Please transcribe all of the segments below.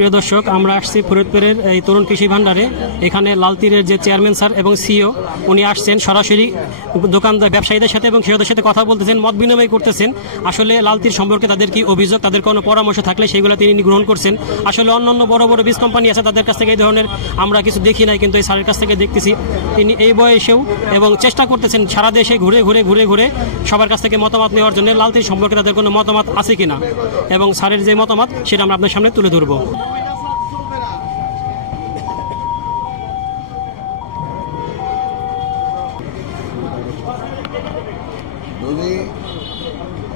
প্রিয় দর্শক, আমরা আসছি ফরিদপুরের এই তরুণ কৃষি ভান্ডারে। এখানে লাল তীরের যে চেয়ারম্যান স্যার এবং সিইও উনি আসছেন, সরাসরি দোকানদার ব্যবসায়ীদের সাথে এবং কৃষকদের সাথে কথা বলতেছেন, মত বিনিময় করতেছেন। আসলে লাল তীর সম্পর্কে তাদের কি অভিযোগ, তাদের কোনো পরামর্শ থাকলে সেগুলো তিনি গ্রহণ করছেন। আসলে অন্যান্য বড় বড় বীজ কোম্পানি আছে, তাদের কাছ থেকে এই ধরনের আমরা কিছু দেখি নাই, কিন্তু এই স্যারের কাছ থেকে দেখতেছি তিনি এই বয়সেও এবং চেষ্টা করতেছেন সারা দেশে ঘুরে ঘুরে ঘুরে ঘুরে সবার কাছ থেকে মতামত নেওয়ার জন্য লাল তীর সম্পর্কে তাদের কোনো মতামত আছে কিনা, এবং স্যারের যে মতামত সেটা আমরা আপনার সামনে তুলে ধরবো। যদি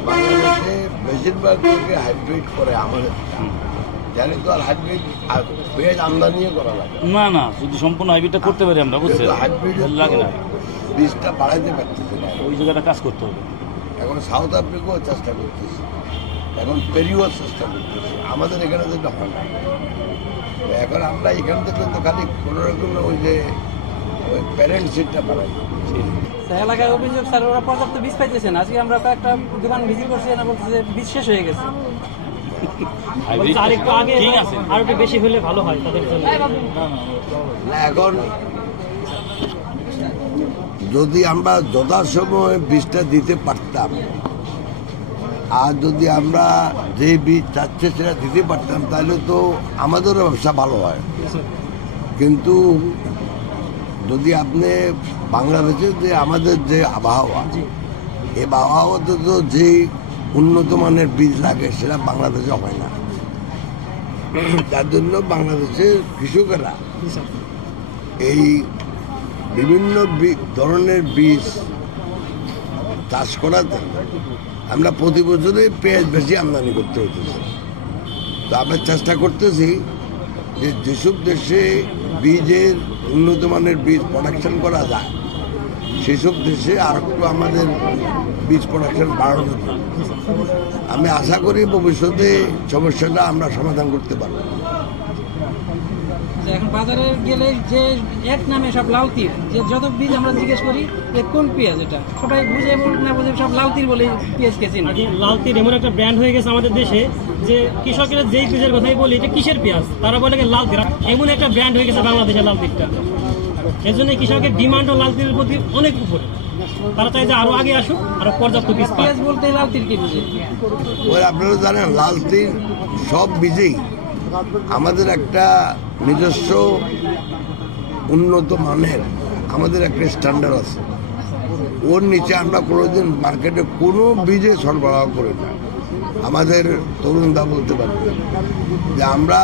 বাংলাদেশে বেশিরভাগ লোকে হাইব্রিড করে, আমাদের জানি তো আর হাইব্রিড পেঁয়াজ আমদানিও করা লাগে না। না, যদি সম্পূর্ণ হাইব্রিডটা করতে পারি আমরা, বুঝছেন, হাইব্রিড লাগে না, বীজটা বাড়াইতে পারতেছে না। ওই জায়গাটা কাজ করতে হবে। এখন সাউথ আফ্রিকাও চেষ্টা করতেছে, এখন পেরিও চেষ্টা করতেছে, আমাদের এখানে যেটা হয় না। এখন আমরা এখান থেকে তো খালি কোনো রকম ওই যে ওই প্যারেন্ট সিটটা বাড়াই। এলাকার অভিযোগ স্যার, ওরা পর্যাপ্ত বীজ পাইতেছেন। আজকে আমরা কয়েকটা দোকান ভিজিট করছি, না বলতেছে বীজ শেষ হয়ে গেছে। আরেকটু আগে আর একটু বেশি হলে ভালো হয় তাদের জন্য। এখন যদি আমরা যথাসময়ে বীজটা দিতে পারতাম, আর যদি আমরা যে বীজ চাচ্ছে সেটা দিতে পারতাম, তাহলে তো আমাদেরও ব্যবসা ভালো হয়। কিন্তু যদি আপনি বাংলাদেশের যে আমাদের যে আবহাওয়া, এই আবহাওয়াতে তো যে উন্নত মানের বীজ লাগে সেটা বাংলাদেশে হয় না। যার জন্য বাংলাদেশের কৃষকেরা এই বিভিন্ন ধরনের বীজ চাষ করাতে আমরা প্রতি বছরে পেঁয়াজ বেশি আমদানি করতে হতেছে। তো আমরা চেষ্টা করতেছি যে যেসব দেশে বীজের উন্নত মানের বীজ প্রোডাকশন করা যায়, সেসব দেশে আর একটু আমাদের বীজ প্রোডাকশন বাড়ানোর জন্য আমি আশা করি ভবিষ্যতে সমস্যাটা আমরা সমাধান করতে পারব। এখন বাজারে গেলে যে এক নামে সব লাল তীর, যে যত বীজ আমরা জিজ্ঞেস করি যে কোন পেঁয়াজ, এটা সবাই বুঝে না বুঝে সব লাল তীর বলে পেঁয়াজ খেয়েছি। লাল তীর এমন একটা ব্র্যান্ড হয়ে গেছে আমাদের দেশে যে কৃষকের যেই বীজের কথাই বলি এটা কিসের পেঁয়াজ, তারা বলে লাল তীর। এমন একটা ব্র্যান্ড হয়ে গেছে বাংলাদেশের লাল তীরটা। এর জন্য কৃষকের ডিমান্ডও লাল তীরের প্রতি অনেক উপরে। তারা চাই যে আরো আগে আসুক, আরো পর্যাপ্ত বীজ। পেঁয়াজ বলতে লাল তীর কি বুঝে? আপনারা জানেন লাল তীর সব বীজেই আমাদের একটা নিজস্ব উন্নত মানের আমাদের একটা স্ট্যান্ডার্ড আছে। ওর নিচে আমরা কোনোদিন মার্কেটে কোনো বীজে সরবরাহ করি না। আমাদের তরুণরা বলতে পারবে যে আমরা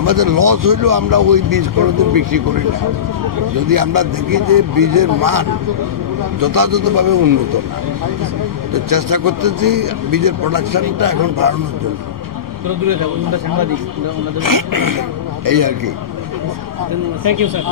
আমাদের লস হইলেও আমরা ওই বীজ কোনোদিন বিক্রি করি না, যদি আমরা দেখি যে বীজের মান যথাযথভাবে উন্নত না। তো চেষ্টা করতেছি বীজের প্রোডাকশনটা এখন বাড়ানোর জন্য, এই আর কি। Thank you sir.